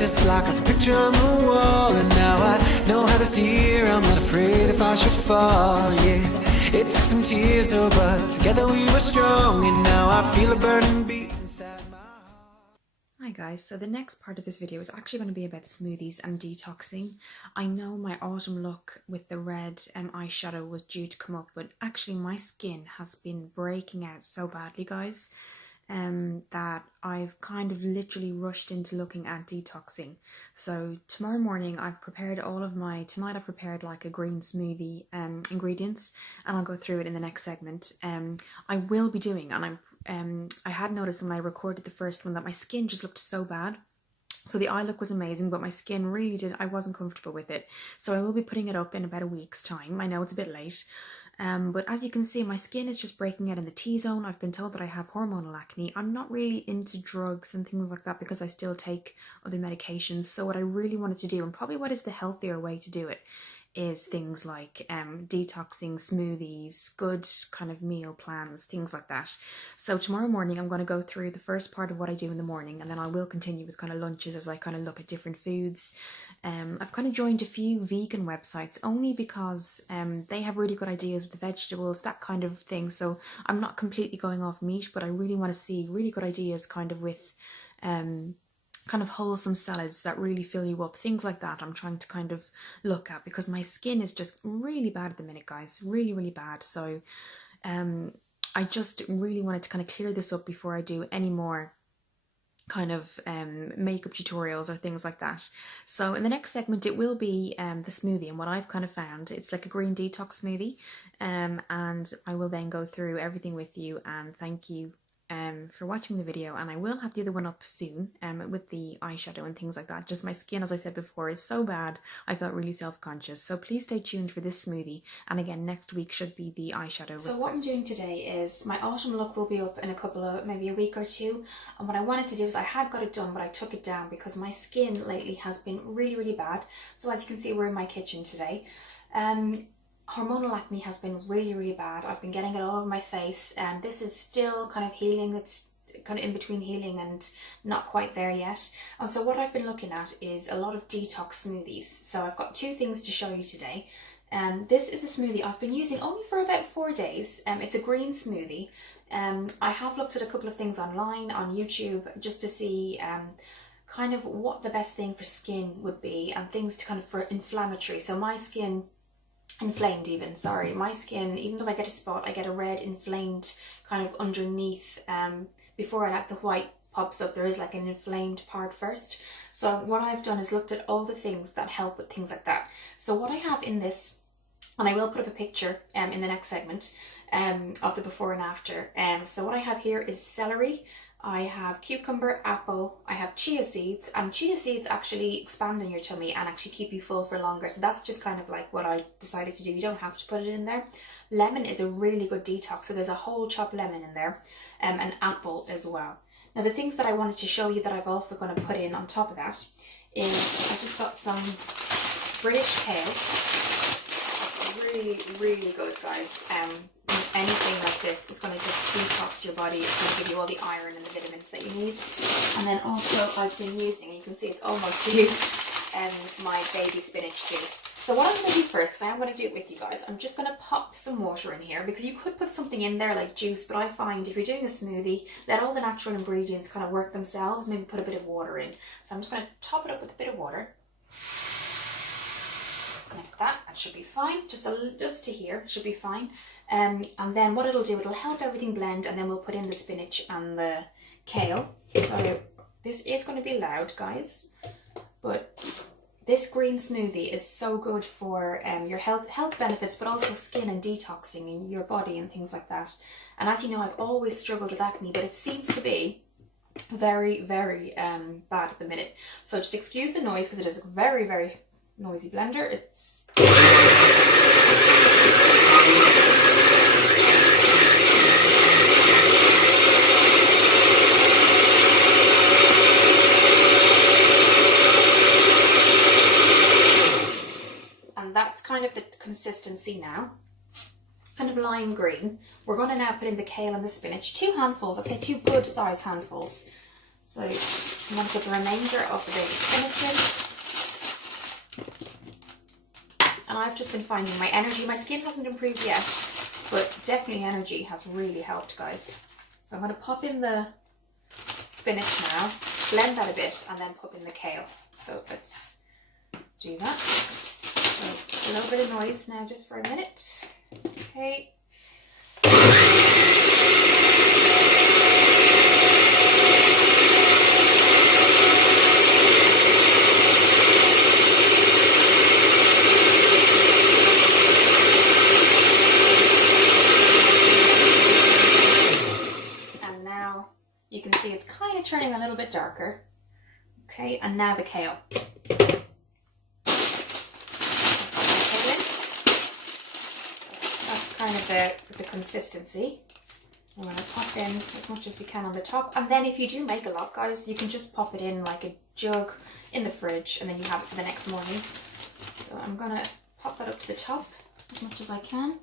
just like a picture on the wall. And now I know how to steer, I'm not afraid if I should fall, yeah. It took some tears, oh, but together we were strong. And now I feel a burning beat inside my heart. Hi guys, so the next part of this video is actually going to be about smoothies and detoxing. I know my autumn look with the red eyeshadow was due to come up, but actually my skin has been breaking out so badly, guys, that I've kind of literally rushed into looking at detoxing. So tomorrow morning I've prepared tonight I've prepared like a green smoothie ingredients, and I'll go through it in the next segment. I will be doing, and I had noticed when I recorded the first one that my skin just looked so bad. So the eye look was amazing, but my skin really I wasn't comfortable with it. So I will be putting it up in about a week's time. I know it's a bit late. But as you can see, my skin is just breaking out in the T-zone. I've been told that I have hormonal acne. I'm not really into drugs and things like that because I still take other medications. So what I really wanted to do, and probably what is the healthier way to do it, is things like detoxing, smoothies, good kind of meal plans, things like that. So tomorrow morning I'm going to go through the first part of what I do in the morning, and then I will continue with kind of lunches as I kind of look at different foods. I've kind of joined a few vegan websites only because they have really good ideas with the vegetables, that kind of thing. So I'm not completely going off meat, but I really want to see really good ideas kind of with kind of wholesome salads that really fill you up, things like that. I'm trying to kind of look at because my skin is just really bad at the minute, guys, really bad. So I just really wanted to kind of clear this up before I do any more kind of makeup tutorials or things like that. So in the next segment it will be the smoothie, and what I've kind of found, it's like a green detox smoothie, and I will then go through everything with you, and thank you for watching the video. And I will have the other one up soon with the eyeshadow and things like that. Just my skin, as I said before, is so bad I felt really self-conscious. So please stay tuned for this smoothie, and again next week should be the eyeshadow request. So what I'm doing today is my autumn look will be up in a couple of, maybe a week or two, and what I wanted to do is I had got it done but I took it down because my skin lately has been really bad. So as you can see, we're in my kitchen today. Hormonal acne has been really bad. I've been getting it all over my face, and this is still kind of healing. It's kind of in between healing and not quite there yet. And so what I've been looking at is a lot of detox smoothies. So I've got two things to show you today. This is a smoothie I've been using only for about 4 days. It's a green smoothie. I have looked at a couple of things online on YouTube just to see kind of what the best thing for skin would be, and things to kind of for inflammatory. So my skin inflamed even, sorry, my skin, even though I get a spot, I get a red inflamed kind of underneath. Before I, like, the white pops up, there is like an inflamed part first. So what I've done is looked at all the things that help with things like that. So what I have in this, and I will put up a picture in the next segment of the before and after. So what I have here is celery, I have cucumber, apple, I have chia seeds, and chia seeds actually expand in your tummy and actually keep you full for longer. So that's just kind of like what I decided to do. You don't have to put it in there. Lemon is a really good detox, so there's a whole chopped lemon in there, and apple as well. Now the things that I wanted to show you that I've also going to put in on top of that is I just got some British kale. It's really good, guys. Anything like this is going to just detox your body. It's going to give you all the iron and the vitamins that you need. And then also I've been using, you can see it's almost used, my baby spinach too. So what I'm going to do first, because I am going to do it with you guys, I'm just going to pop some water in here, because you could put something in there like juice, but I find if you're doing a smoothie, let all the natural ingredients kind of work themselves, maybe put a bit of water in. So I'm just going to top it up with a bit of water. Like that should be fine, just to here, should be fine. And then what it'll do, it'll help everything blend, and then we'll put in the spinach and the kale. So this is going to be loud, guys, but this green smoothie is so good for your health benefits, but also skin and detoxing in your body and things like that. And as you know, I've always struggled with acne, but it seems to be very bad at the minute. So just excuse the noise, because it is a very noisy blender. It's and that's kind of the consistency now, kind of lime green. We're going to now put in the kale and the spinach, 2 handfuls, I'd say 2 good sized handfuls. So I'm going to put the remainder of the baby spinach in. And I've just been finding my energy, my skin hasn't improved yet, but definitely energy has really helped, guys. So I'm going to pop in the spinach now, blend that a bit, and then pop in the kale. So let's do that. So a little bit of noise now just for a minute. Okay. And now you can see it's kind of turning a little bit darker. Okay, and now the kale. That's kind of the consistency. I'm going to pop in as much as we can on the top. And then if you do make a lot, guys, you can just pop it in like a jug in the fridge and then you have it for the next morning. So I'm going to pop that up to the top as much as I can.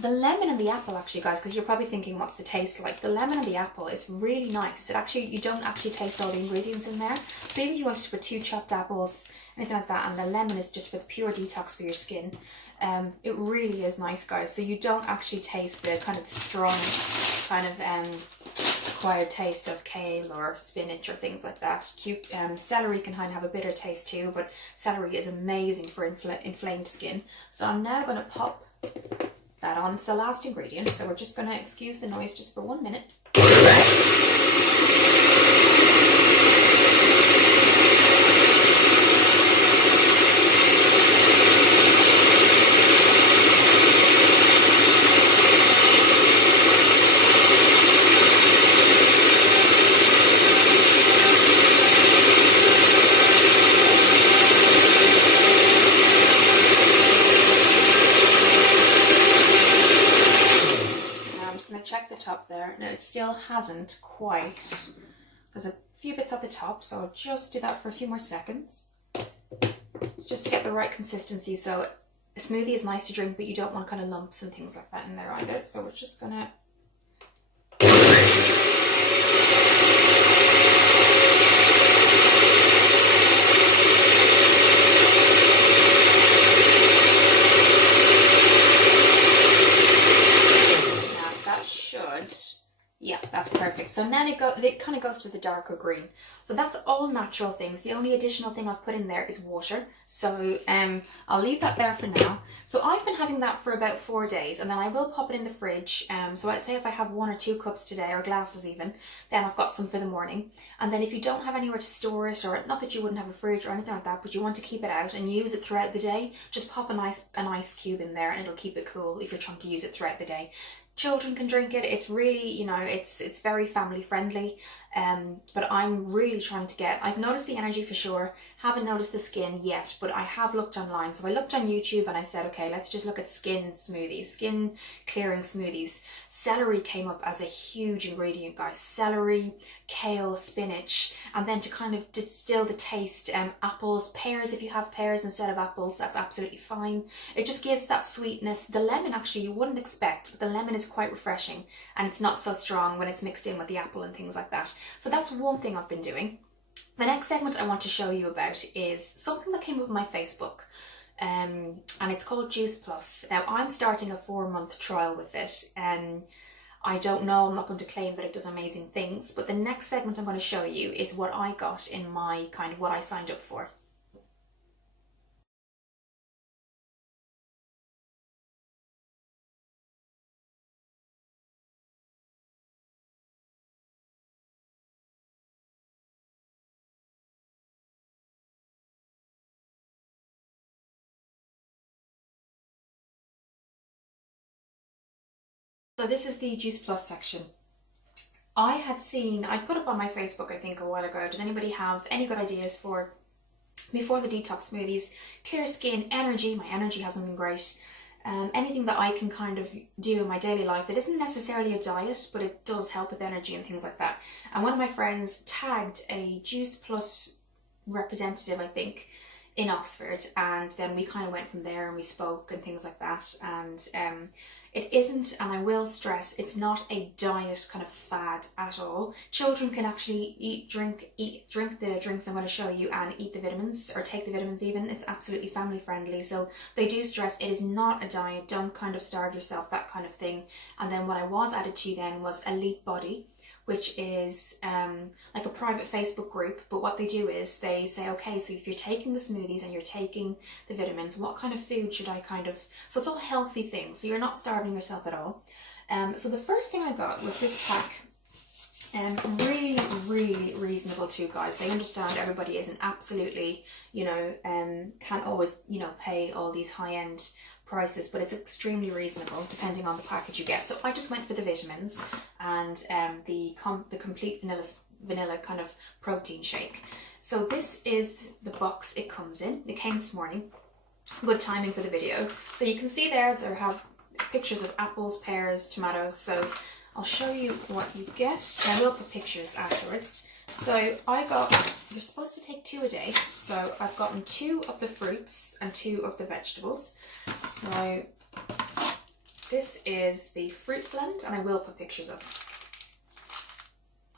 The lemon and the apple, actually, guys, because you're probably thinking, what's the taste like? The lemon and the apple is really nice. It actually, you don't actually taste all the ingredients in there. So even if you wanted to put 2 chopped apples, anything like that, and the lemon is just for the pure detox for your skin, it really is nice, guys. So you don't actually taste the kind of the strong kind of acquired taste of kale or spinach or things like that. Celery can kind of have a bitter taste too, but celery is amazing for inflamed skin. So I'm now going to pop that on. It's the last ingredient, so we're just going to excuse the noise just for 1 minute. Check the top there. Now it still hasn't quite, there's a few bits at the top, so I'll just do that for a few more seconds. It's just to get the right consistency. So a smoothie is nice to drink, but you don't want kind of lumps and things like that in there either. So we're just gonna yeah, that's perfect. So now it kind of goes to the darker green. So that's all natural things. The only additional thing I've put in there is water. So I'll leave that there for now. So I've been having that for about 4 days, and then I will pop it in the fridge. So I'd say if I have 1 or 2 cups today, or glasses even, then I've got some for the morning. And then if you don't have anywhere to store it, or not that you wouldn't have a fridge or anything like that, but you want to keep it out and use it throughout the day, just pop an ice cube in there and it'll keep it cool if you're trying to use it throughout the day. Children can drink it. It's really, you know, it's very family friendly. But I'm really trying to get, I've noticed the energy for sure, haven't noticed the skin yet, but I have looked online. So I looked on YouTube and I said, okay, let's just look at skin smoothies, skin clearing smoothies. Celery came up as a huge ingredient, guys. Celery, kale, spinach, and then to kind of distill the taste, apples, pears, if you have pears instead of apples, that's absolutely fine. It just gives that sweetness. The lemon, actually, you wouldn't expect, but the lemon is quite refreshing and it's not so strong when it's mixed in with the apple and things like that. So that's one thing I've been doing. The next segment I want to show you about is something that came up on my Facebook, and it's called Juice Plus. Now I'm starting a 4-month trial with it. I don't know, I'm not going to claim that it does amazing things, but the next segment I'm going to show you is what I got in my kind of what I signed up for. So this is the Juice Plus section. I put up on my Facebook, I think a while ago, does anybody have any good ideas for before the detox smoothies, clear skin, energy? My energy hasn't been great. Anything that I can kind of do in my daily life that isn't necessarily a diet, but it does help with energy and things like that. And one of my friends tagged a Juice Plus representative, I think, in Oxford, and then we kind of went from there and we spoke and things like that. And It isn't, and I will stress, it's not a diet kind of fad at all. Children can actually drink the drinks I'm going to show you and eat the vitamins, or take the vitamins even. It's absolutely family friendly. So they do stress it is not a diet. Don't kind of starve yourself, that kind of thing. And then what I was added to then was Elite Body, which is like a private Facebook group. But what they do is they say, okay, so if you're taking the smoothies and you're taking the vitamins, what kind of food should I kind of, so it's all healthy things, so you're not starving yourself at all. So the first thing I got was this pack. Really, really reasonable too, guys. They understand everybody isn't absolutely, you know, can't always, you know, pay all these high-end prices, but it's extremely reasonable depending on the package you get. So I just went for the vitamins and the complete vanilla kind of protein shake. So this is the box it comes in. It came this morning. Good timing for the video. So you can see there have pictures of apples, pears, tomatoes. So I'll show you what you get. I will put pictures afterwards. So I got, you're supposed to take 2 a day. So I've gotten 2 of the fruits and 2 of the vegetables. So this is the fruit blend, and I will put pictures up.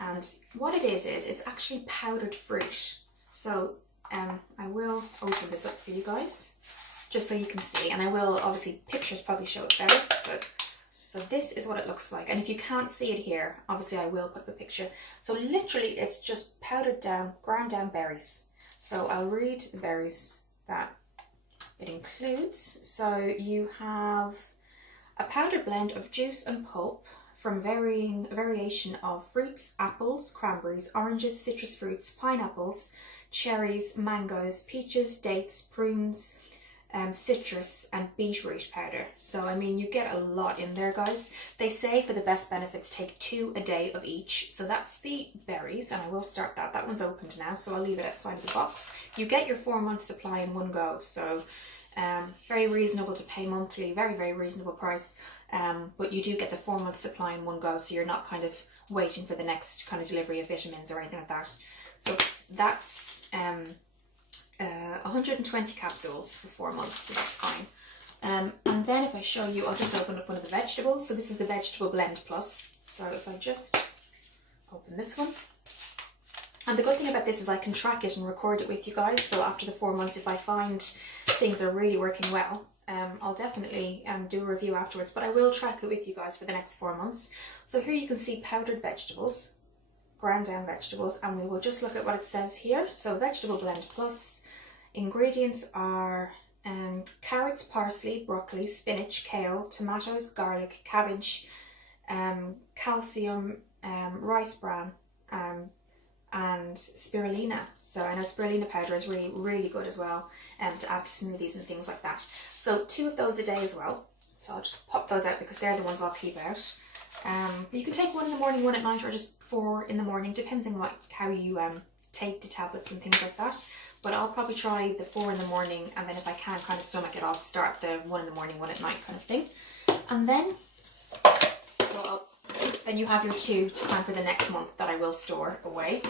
And what it is it's actually powdered fruit. So I will open this up for you guys, just so you can see. And I will, obviously, pictures probably show it better, but so this is what it looks like. And if you can't see it here, obviously I will put the picture. So literally it's just powdered down, ground down berries. So I'll read the berries that it includes. So you have a powdered blend of juice and pulp from variation of fruits, apples, cranberries, oranges, citrus fruits, pineapples, cherries, mangoes, peaches, dates, prunes, citrus, and beetroot powder. So I mean, you get a lot in there, guys. They say for the best benefits, take 2 a day of each. So that's the berries, and I will start that. That one's opened now, so I'll leave it outside of the box. You get your 4-month supply in one go, so very reasonable to pay monthly, very, very reasonable price. But you do get the 4-month supply in one go, so you're not kind of waiting for the next kind of delivery of vitamins or anything like that. So that's 120 capsules for 4 months, so that's fine. And then if I show you, I'll just open up one of the vegetables. So this is the Vegetable Blend Plus. So if I just open this one. And the good thing about this is I can track it and record it with you guys. So after the 4 months, if I find things are really working well, I'll definitely do a review afterwards. But I will track it with you guys for the next 4 months. So here you can see powdered vegetables, ground down vegetables, and we will just look at what it says here. So Vegetable Blend Plus. Ingredients are carrots, parsley, broccoli, spinach, kale, tomatoes, garlic, cabbage, calcium, rice bran, and spirulina. So I know spirulina powder is really, really good as well to add to smoothies and things like that. So 2 of those a day as well. So I'll just pop those out because they're the ones I'll keep out. You can take 1 in the morning, 1 at night, or just 4 in the morning, depending on how you take the tablets and things like that. But I'll probably try the 4 in the morning, and then if I can kind of stomach it, I'll start the 1 in the morning, 1 at night kind of thing. And then, then you have your 2 to plan for the next month that I will store away.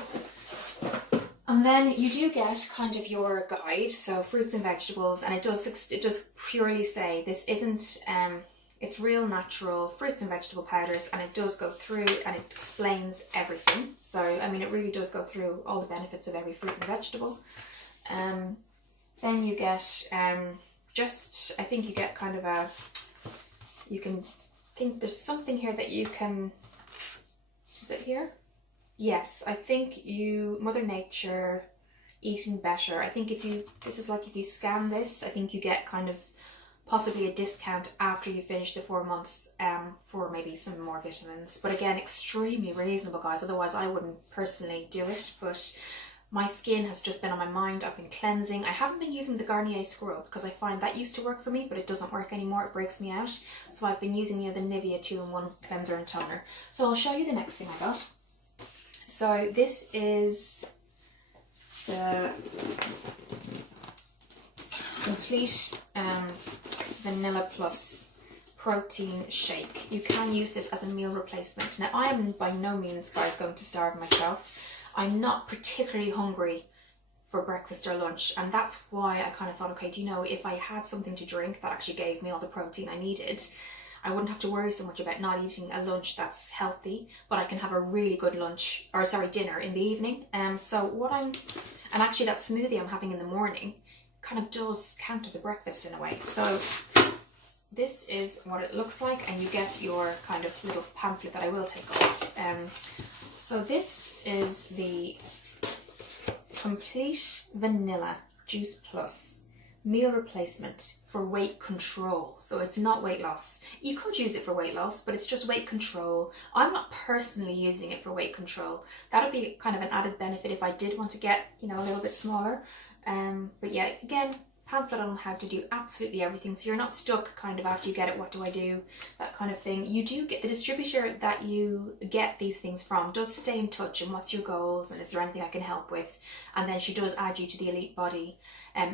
And then you do get kind of your guide, so fruits and vegetables, and it does purely say this isn't, it's real natural fruits and vegetable powders, and it does go through and it explains everything. So, I mean, it really does go through all the benefits of every fruit and vegetable. Then you get I think you get kind of you can think there's something here that you can, is it here? Yes, I think Mother Nature eating better. I think this is like if you scan this, I think you get kind of possibly a discount after you finish the 4 months for maybe some more vitamins. But again, extremely reasonable, guys. Otherwise, I wouldn't personally do it. But my skin has just been on my mind. I've been cleansing. I haven't been using the Garnier scrub because I find that used to work for me, but it doesn't work anymore. It breaks me out. So I've been using the Nivea 2-in-1 cleanser and toner. So I'll show you the next thing I got. So this is the complete Vanilla Plus protein shake. You can use this as a meal replacement. Now, I am by no means, guys, going to starve myself. I'm not particularly hungry for breakfast or lunch, and that's why I kind of thought, okay, do you know, if I had something to drink that actually gave me all the protein I needed, I wouldn't have to worry so much about not eating a lunch that's healthy, but I can have a really good lunch, or sorry, dinner in the evening. And actually that smoothie I'm having in the morning kind of does count as a breakfast in a way. So this is what it looks like, and you get your kind of little pamphlet that I will take off. So this is the Complete Vanilla Juice Plus meal replacement for weight control. So it's not weight loss. You could use it for weight loss, but it's just weight control. I'm not personally using it for weight control. That would be kind of an added benefit if I did want to get, you know, a little bit smaller. But yeah, again, pamphlet on how to do absolutely everything, so you're not stuck kind of after you get it, what do I do, that kind of thing. You do get the distributor that you get these things from does stay in touch and what's your goals and is there anything I can help with, and then she does add you to the Elite Body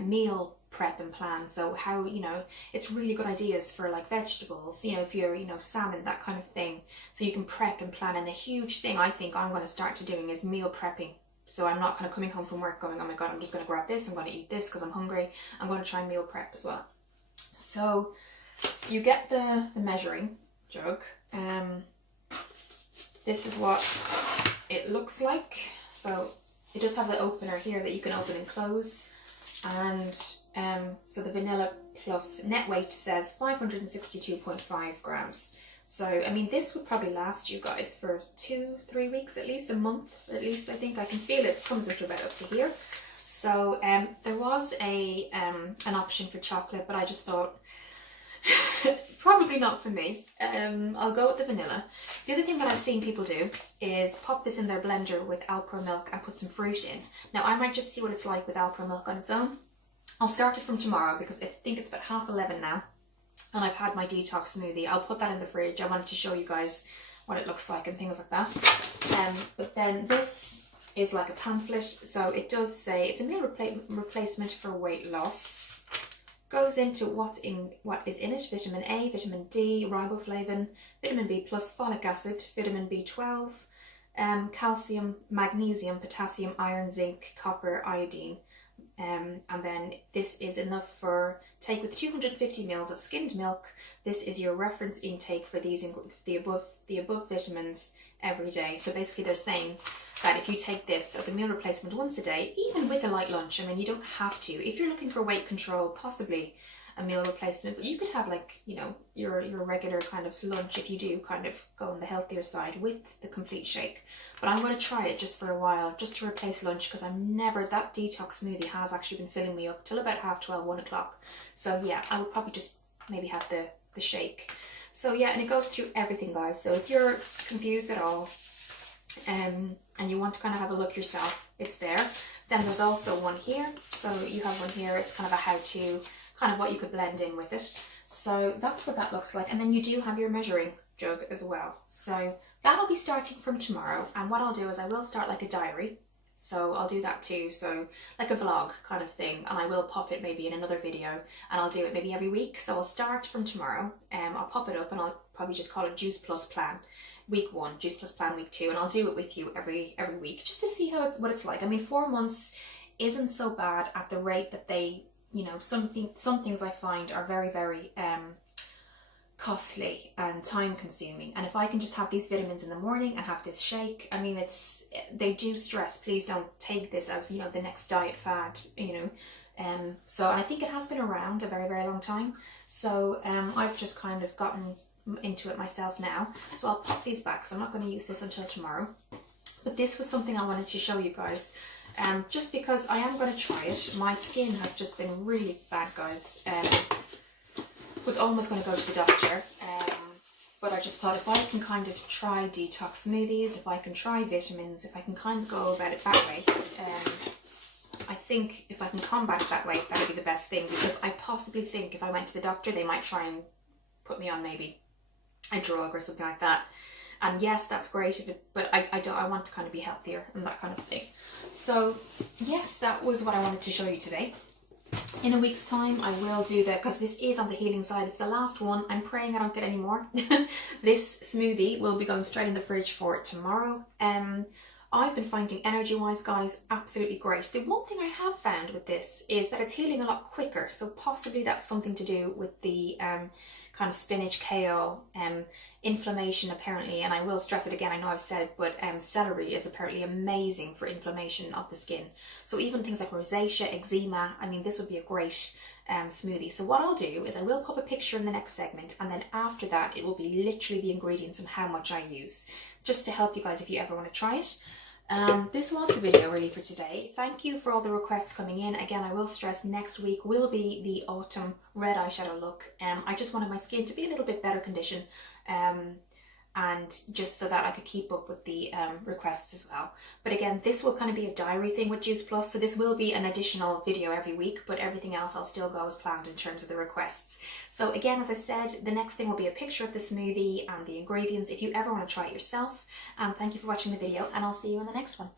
meal prep and plan. So how, you know, it's really good ideas for like vegetables, you know, if you're, you know, salmon, that kind of thing, so you can prep and plan. And a huge thing I think I'm going to start to doing is meal prepping. So I'm not kind of coming home from work going, oh my God, I'm just going to grab this, I'm going to eat this because I'm hungry. I'm going to try and meal prep as well. So you get the measuring jug. This is what it looks like. So it does have the opener here that you can open and close. And so the Vanilla Plus net weight says 562.5 grams. So, I mean, this would probably last you guys for 2-3 weeks, at least a month, at least. I think I can feel it comes up to about up to here. So there was an option for chocolate, but I just thought probably not for me. I'll go with the vanilla. The other thing that I've seen people do is pop this in their blender with Alpro milk and put some fruit in. Now I might just see what it's like with Alpro milk on its own. I'll start it from tomorrow because I think it's about 11:30 now. And I've had my detox smoothie. I'll put that in the fridge. I wanted to show you guys what it looks like and things like that. But then this is like a pamphlet. So it does say it's a meal replacement for weight loss. Goes into what is in it: vitamin A, vitamin D, riboflavin, vitamin B plus, folic acid, vitamin B12, calcium, magnesium, potassium, iron, zinc, copper, iodine. And then this is enough for take with 250 ml of skimmed milk. This is your reference intake for the above vitamins every day. So basically they're saying that if you take this as a meal replacement once a day, even with a light lunch, I mean, you don't have to. If you're looking for weight control, possibly a meal replacement, but you could have, like, you know, your regular kind of lunch if you do kind of go on the healthier side with the complete shake. But I'm going to try it just for a while, just to replace lunch, because that detox smoothie has actually been filling me up till about 12:30, 1 o'clock. So yeah, I would probably just maybe have the shake. So yeah, and it goes through everything, guys. So if you're confused at all, and you want to kind of have a look yourself, it's there. Then there's also one here. So you have one here. It's kind of a how-to, kind of what you could blend in with it. So that's what that looks like. And then you do have your measuring jug as well. So that'll be starting from tomorrow. And what I'll do is I will start like a diary. So I'll do that too. So like a vlog kind of thing. And I will pop it maybe in another video, and I'll do it maybe every week. So I'll start from tomorrow. I'll pop it up and I'll probably just call it Juice Plus Plan. Week 1, Juice Plus Plan week 2, and I'll do it with you every week just to see what it's like. I mean, 4 months isn't so bad at the rate that they, you know, some things I find are very, very costly and time consuming. And if I can just have these vitamins in the morning and have this shake, I mean, they do stress. Please don't take this as, you know, the next diet fad, you know. So, and I think it has been around a very, very long time. So I've just kind of gotten into it myself now. So I'll pop these back because I'm not going to use this until tomorrow. But this was something I wanted to show you guys. Just because I am going to try it. My skin has just been really bad, guys. Was almost going to go to the doctor. But I just thought if I can kind of try detox smoothies, if I can try vitamins, if I can kind of go about it that way, I think if I can combat it that way, that would be the best thing. Because I possibly think if I went to the doctor, they might try and put me on maybe a drug or something like that. And yes, that's great, but I want to kind of be healthier and that kind of thing. So yes, that was what I wanted to show you today. In a week's time, I will do because this is on the healing side. It's the last one. I'm praying I don't get any more. This smoothie will be going straight in the fridge for tomorrow. I've been finding energy-wise, guys, absolutely great. The one thing I have found with this is that it's healing a lot quicker. So possibly that's something to do with the kind of spinach, kale, inflammation apparently, and I will stress it again, I know I've said it, but celery is apparently amazing for inflammation of the skin. So even things like rosacea, eczema, I mean, this would be a great smoothie. So what I'll do is I will pop a picture in the next segment, and then after that it will be literally the ingredients and how much I use, just to help you guys if you ever want to try it. This was the video really for today. Thank you for all the requests coming in. Again, I will stress next week will be the autumn red eyeshadow look. I just wanted my skin to be a little bit better condition, and just so that I could keep up with the requests as well. But again, this will kind of be a diary thing with Juice Plus, so this will be an additional video every week, but everything else I'll still go as planned in terms of the requests. So again, as I said, the next thing will be a picture of the smoothie and the ingredients if you ever want to try it yourself. And thank you for watching the video, and I'll see you in the next one.